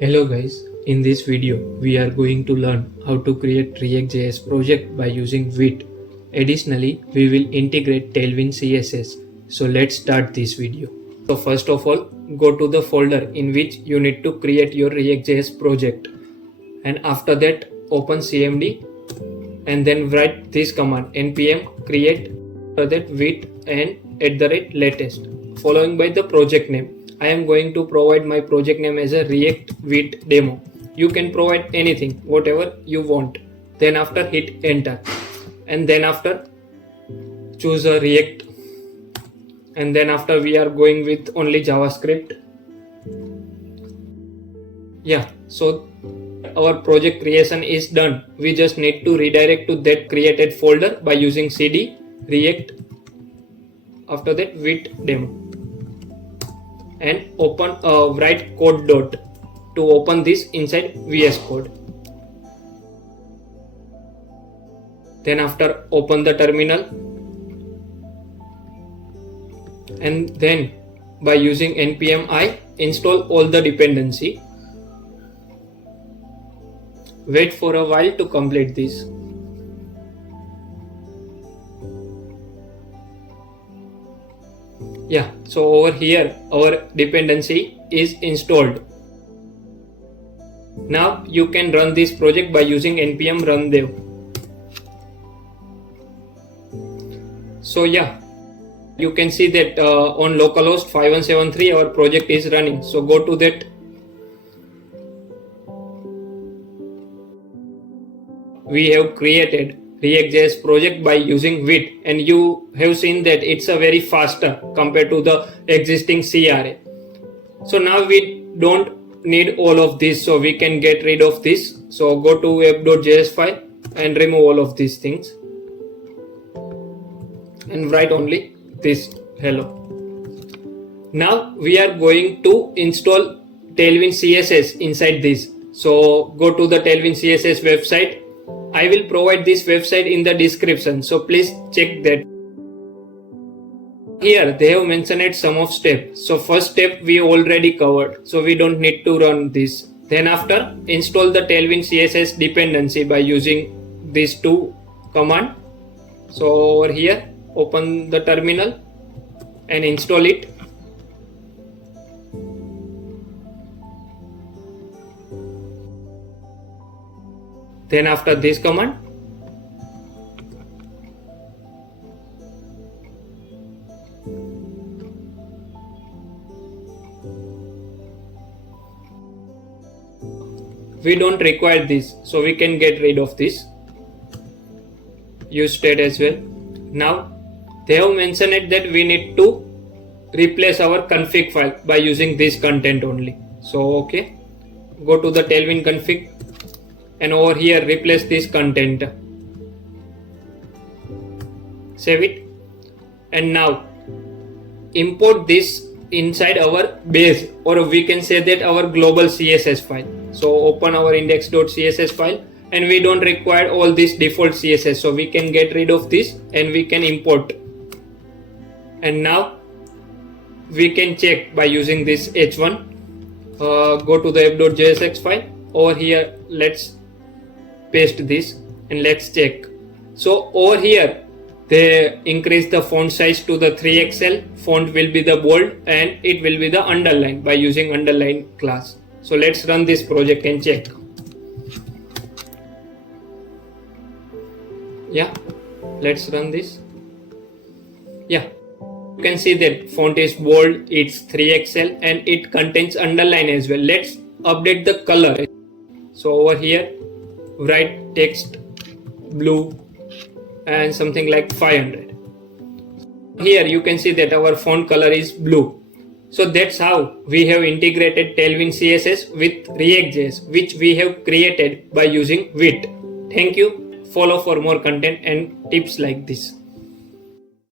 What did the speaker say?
Hello guys, in this video we are going to learn how to create React.js project by using Vite. Additionally, we will integrate Tailwind CSS. So let's start this video. So first of all, go to the folder in which you need to create your React.js project. And after that, open CMD and then write this command npm create after that Vite and @latest following by the project name. I am going to provide my project name as a React Vite demo. You can provide anything, whatever you want. Then after hit enter. And then after choose a React. And then after we are going with only JavaScript. Yeah, so our project creation is done. We just need to redirect to that created folder by using cd react after that Vite demo. And open write code dot to open this inside VS Code. Then after open the terminal and then by using npm I install all the dependency. Wait for a while to complete this. Yeah, so over here our dependency is installed. Now you can run this project by using npm run dev. So yeah, you can see that on localhost 5173 our project is running. So go to that. We have created React.js project by using Vite, and you have seen that it's a very faster compared to the existing CRA. So now we don't need all of this, so we can get rid of this. So go to app.js file and remove all of these things and write only this hello. Now we are going to install Tailwind CSS inside this. So go to the Tailwind CSS website. I will provide this website in the description, so please check that. Here they have mentioned some of steps. So first step we already covered, so we don't need to run this. Then after install the Tailwind CSS dependency by using these two command. So over here open the terminal and install it. Then after this command, we don't require this, so we can get rid of this. Use state as well. Now they have mentioned that we need to replace our config file by using this content only. So okay, go to the Tailwind config. And over here replace this content, save it, and now import this inside our base, or we can say that our global CSS file. So open our index.css file, and we don't require all this default CSS, so we can get rid of this and we can import. And now we can check by using this h1. Go to the app.jsx file. Over here let's paste this and let's check. So over here they increase the font size to the 3XL. Font will be the bold and it will be the underline by using underline class. So let's run this project and check. Yeah, let's run this. Yeah, you can see that font is bold, it's 3XL and it contains underline as well. Let's update the color. So over here write text blue and something like 500. Here you can see that our font color is blue. So that's how we have integrated Tailwind CSS with React.js, which we have created by using Vite. Thank you. Follow for more content and tips like this.